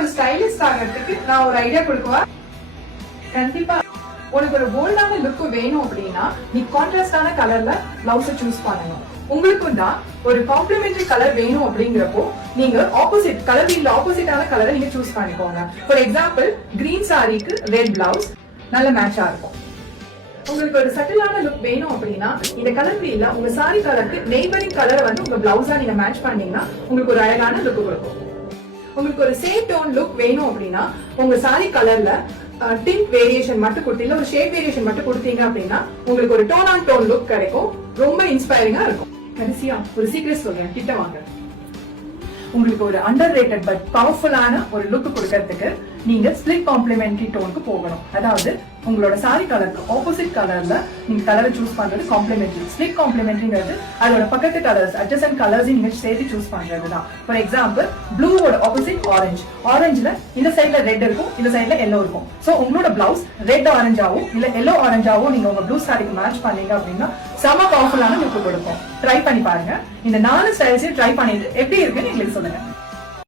ஒரு ஸ்டைலிஸ்ட் ஆகிறதுக்கு நான் ஒரு ஐடியா கொடுக்குவா. கண்டிப்பா உனக்கு ஒரு போல்டான லுக் வேணும் அப்படின்னா நீ கான்ட்ராஸ்டான கலர்ல பிளவுஸ் சூஸ் பண்ணணும். உங்களுக்கும் தான் ஒரு காம்ப்ளிமெண்டரி கலர் வேணும் அப்படிங்கிறப்போ நீங்க ஆப்போசிட் கலர் வீல்ல ஆப்போசிட்டான கலரை நீங்க சூஸ் பண்ணிக்கோங்க. ஃபார் எக்ஸாம்பிள் கிரீன் சாரிக்கு ரெட் பிளவுஸ் நல்ல மேட்சா இருக்கும். உங்களுக்கு ஒரு சட்டிலான லுக் வேணும் அப்படின்னா இந்த கலர் வீல்ல உங்க சாரி கலருக்கு நெய்பரிங் கலரை வந்து உங்க பிளவுஸா நீங்க மேட்ச் பண்ணீங்கன்னா உங்களுக்கு ஒரு அழகான லுக் கொடுக்கும். உங்களுக்கு ஒரு சேம் டோன் லுக் வேணும் அப்படின்னா உங்க சாரி கலர்ல டிண்ட் வேரியேஷன் மட்டும் கொடுத்து இல்ல ஒரு ஷேட் வேரியேஷன் மட்டும் கொடுத்தீங்க அப்படின்னா உங்களுக்கு ஒரு டோன் ஆன் டோன் லுக் கிடைக்கும். ரொம்ப இன்ஸ்பைரிங்கா இருக்கும். கடைசியா ஒரு சீக்ரெட் சொல்றேன், கிட்ட வாங்க. உங்களுக்கு ஒரு அண்டர் ரேட்டட் பட் பவர்ஃபுல்லான ஒரு லுக் கொடுக்கறதுக்கு நீங்க ஸ்பிளிட் காம்ப்ளிமெண்டரி டோனுக்கு போகணும். அதாவது உங்களோட சாரி கலருக்கு ஆப்போசிட் கலர்ல நீங்க கலரை சூஸ் பண்றது காம்ப்ளிமெண்டரி. ஸ்பிளிட் காம்ப்ளிமெண்டரிங்கிறது அதோட பக்கத்து கலர்ஸ் அட்ஜசன்ட் கலர்ஸ் நீங்க சேர்த்து சூஸ் பண்றது தான். ஃபார் எக்ஸாம்பிள் ப்ளூவோட ஆப்போசிட் ஆரஞ்சு. ஆரஞ்சுல இந்த சைட்ல ரெட் இருக்கும், இந்த சைட்ல எல்லோ இருக்கும். சோ உங்களோட பிளவுஸ் ரெட் ஆரஞ்சாவும் இல்ல எல்லோ ஆரஞ்சாவும் நீங்க உங்க ப்ளூ சாரிக்கு மேட்ச் பண்ணீங்க அப்படின்னா செம பவர்ஃபுல்லான லுக் கொடுக்கும். ட்ரை பண்ணி பாருங்க. இந்த 4 ஸ்டைல்ஸையும் ட்ரை பண்ணிட்டு எப்படி இருக்குன்னு எங்களுக்கு சொல்லுங்க.